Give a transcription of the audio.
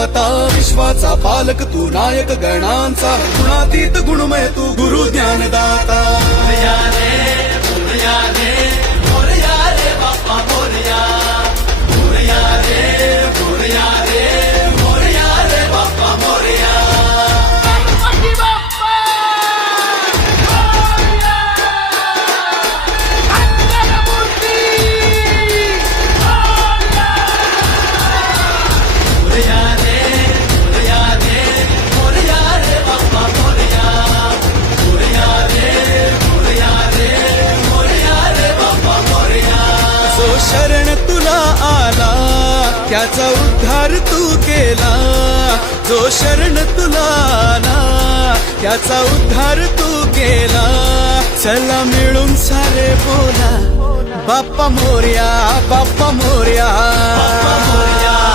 आता विश्वाचा पालक तू, नायक गणांचा, गुणातीत गुणमय तू, गुरु ज्ञानदाता. मोरया रे मोरया रे मोरया रे बाप्पा मोरया. मोरया रे मोरया रे मोरया रे बाप्पा मोरया. गणपती बाप्पा मोरया. मंगलमूर्ती मोरया. मोरया रे मोरया रे मोरया रे बाप्पा मोरया. मोरया रे मोरया रे मोरया रे बाप्पा मोरया. जो शरण तुला आला त्याचा उद्धार तू केला. जो शरण तुला आला त्याचा उद्धार तू केला. चला मिळून सारे बोला बाप्पा मोरया, बाप्पा मोरया, बाप्पा मोरया.